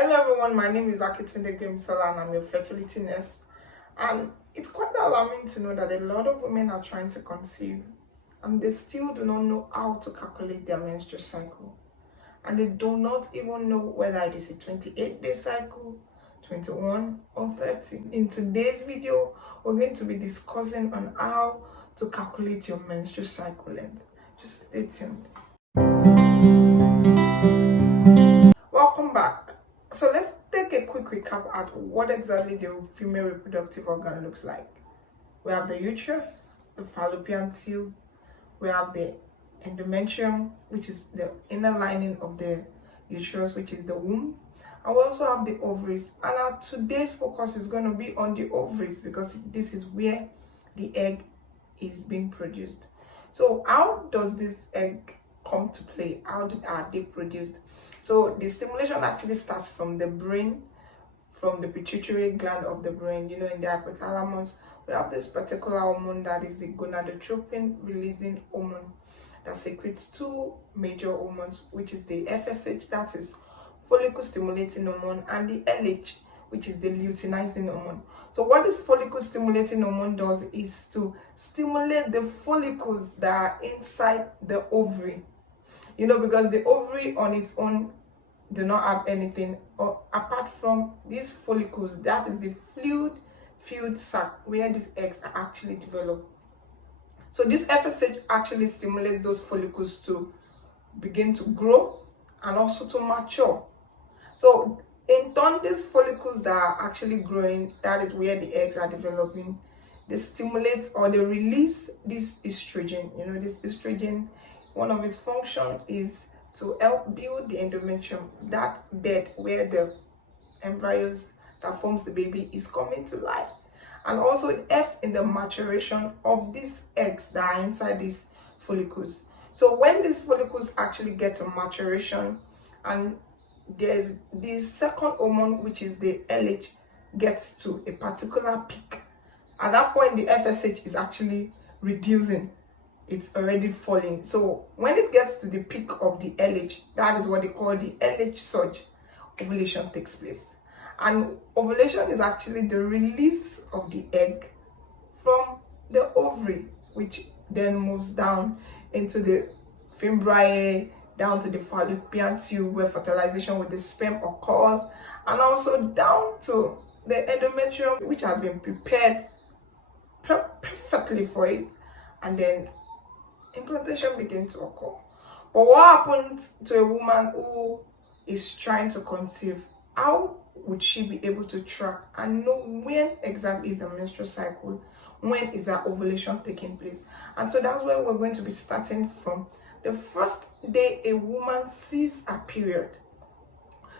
Hello everyone, my name is Akitunde Menstral and I'm your fertility nurse. And it's quite alarming to know that a lot of women are trying to conceive and they still do not know how to calculate their menstrual cycle. And they do not even know whether it is a 28-day cycle, 21 or 30. In today's video, we're going to be discussing on how to calculate your menstrual cycle length. Just stay tuned. Welcome back. So let's take a quick recap at what exactly the female reproductive organ looks like. We have the uterus, the fallopian tube, we have the endometrium, which is the inner lining of the uterus, which is the womb, and we also have the ovaries. And our today's focus is going to be on the ovaries because this is where the egg is being produced. So how does this egg come to play? How are they produced? So the stimulation actually starts from the brain, from the pituitary gland of the brain. In the hypothalamus, we have this particular hormone that is the gonadotropin releasing hormone that secretes two major hormones, which is the FSH, that is follicle stimulating hormone, and the LH, which is the luteinizing hormone. So what this follicle stimulating hormone does is to stimulate the follicles that are inside the ovary. Because the ovary on its own do not have anything apart from these follicles, that is the fluid sac where these eggs are actually developed. So this FSH actually stimulates those follicles to begin to grow and also to mature. So in turn, these follicles that are actually growing, that is where the eggs are developing, they stimulate or they release this estrogen. This estrogen, one of its functions is to help build the endometrium, that bed where the embryos that forms the baby is coming to life. And also it helps in the maturation of these eggs that are inside these follicles. So when these follicles actually get to maturation, and there's the second hormone, which is the LH, gets to a particular peak, at that point the FSH is actually reducing. It's already falling. So when it gets to the peak of the LH, that is what they call the LH surge, ovulation takes place. And ovulation is actually the release of the egg from the ovary, which then moves down into the fimbriae, down to the fallopian tube where fertilization with the sperm occurs, and also down to the endometrium, which has been prepared perfectly for it, and then implantation begins to occur. But what happens to a woman who is trying to conceive? How would she be able to track and know when exactly is the menstrual cycle? When is that ovulation taking place? And so that's where we're going to be starting from. The first day a woman sees a period.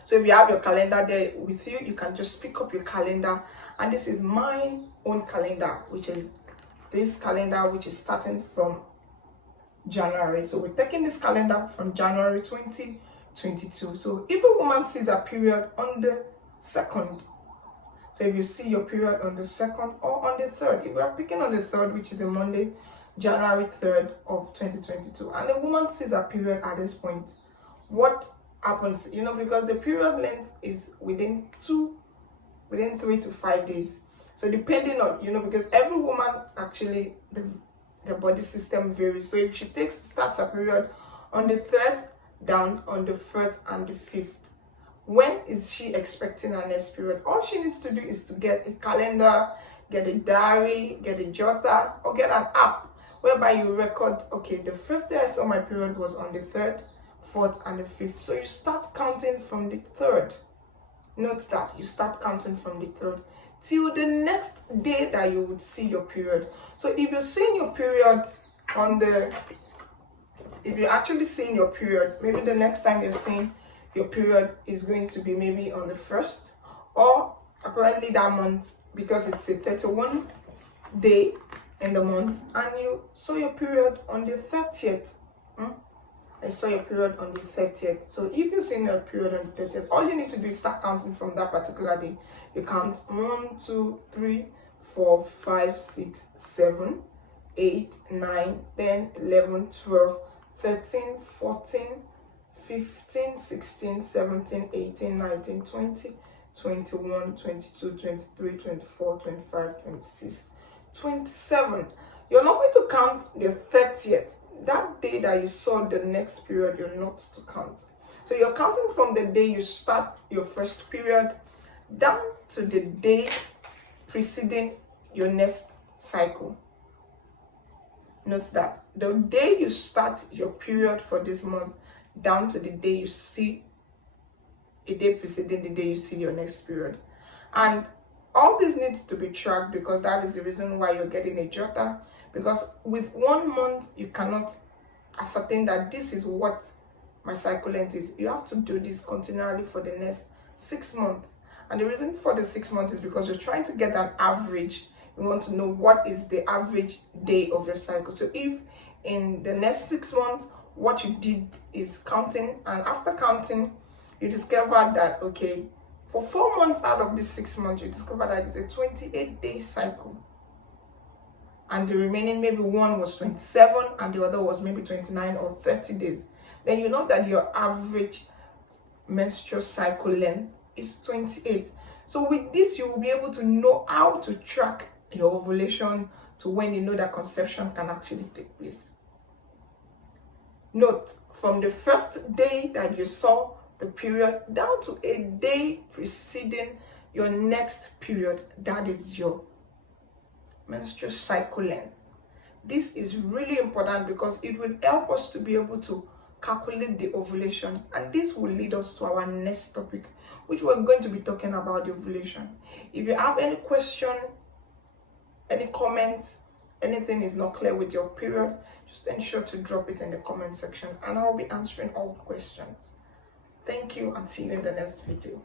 So if you have your calendar there with you, you can just pick up your calendar. And this is my own calendar, which is this calendar, which is starting from January. So we're taking this calendar from January 2022. So if a woman sees a period on the 2nd, so if you see your period on the 2nd or on the 3rd, if we are picking on the 3rd, which is a Monday, January 3rd of 2022, and a woman sees a period at this point, what happens? Because the period length is within 3 to 5 days. So depending on, because every woman actually, the body system varies. So if she starts a period on the 3rd, down on the 1st and the 5th, when is she expecting her next period? All she needs to do is to get a calendar, get a diary, get a jotter, or get an app whereby you record, okay, the first day I saw my period was on the 3rd, 4th, and the 5th. So you start counting from the 3rd. Note that you start counting from the 3rd till the next day that you would see your period. So if you're seeing your period if you're actually seeing your period, maybe the next time you're seeing your period is going to be maybe on the 1st, or apparently that month, because it's a 31 day in the month, and you saw your period on the 30th. I saw your period on the 30th. So if you're seeing your period on the 30th, all you need to do is start counting from that particular day. You count 1, 2, 3, 4, 5, 6, 7, 8, 9, 10, 11, 12, 13, 14, 15, 16, 17, 18, 19, 20, 21, 22, 23, 24, 25, 26, 27. You're not going to count the 30th. That day that you saw the next period, you're not to count. So you're counting from the day you start your first period down to the day preceding your next cycle. Note that the day you start your period for this month down to the day you see a day preceding the day you see your next period. And all this needs to be tracked, because that is the reason why you're getting a jotter. Because with 1 month, you cannot ascertain that this is what my cycle length is. You have to do this continually for the next 6 months. And the reason for the 6 months is because you're trying to get an average. You want to know what is the average day of your cycle. So if in the next 6 months, what you did is counting, and after counting, you discover that, okay, for 4 months out of these 6 months, you discover that it's a 28-day cycle. And the remaining, maybe one was 27 and the other was maybe 29 or 30 days. Then you know that your average menstrual cycle length is 28. So with this, you will be able to know how to track your ovulation to when you know that conception can actually take place. Note, from the first day that you saw the period down to a day preceding your next period, that is your menstrual cycle length. This is really important because it will help us to be able to calculate the ovulation, and this will lead us to our next topic, which we're going to be talking about the ovulation. If you have any question, any comments, anything is not clear with your period, just ensure to drop it in the comment section and I'll be answering all questions. Thank you and see you in the next video.